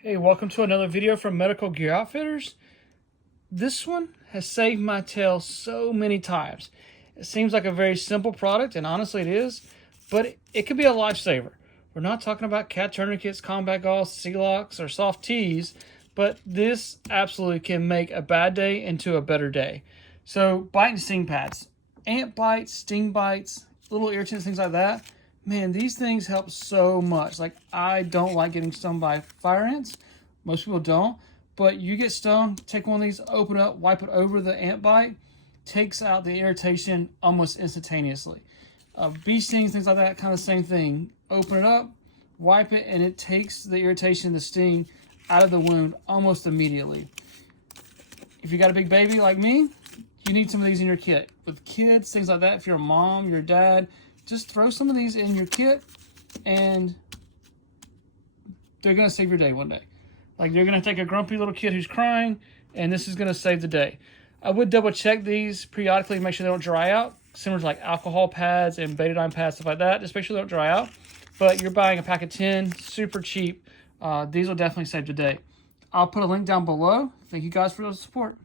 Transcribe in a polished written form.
Hey, welcome to another video from Medical Gear Outfitters. This one has saved my tail so many times. It seems like a very simple product, and honestly it is, but it could be a lifesaver. We're not talking about cat tourniquets, combat gauze, C-locks, or soft tees, but this absolutely can make a bad day into a better day. So, bite and sting pads. Ant bites, sting bites, little irritants, things like that. Man, these things help so much. Like, I don't like getting stung by fire ants. Most people don't. But you get stung, take one of these, open up, wipe it over the ant bite, takes out the irritation almost instantaneously. Bee stings, things like that, kind of the same thing. Open it up, wipe it, and it takes the irritation, the sting, out of the wound almost immediately. If you got a big baby like me, you need some of these in your kit. With kids, things like that, if you're a mom, you're a dad, just throw some of these in your kit and they're going to save your day one day. Like, you're going to take a grumpy little kid who's crying and this is going to save the day. I would double check these periodically to make sure they don't dry out, similar to like alcohol pads and betadine pads, stuff like that. Just make sure they don't dry out. But you're buying a pack of 10, super cheap. These will definitely save the day. I'll put a link down below. Thank you guys for the support.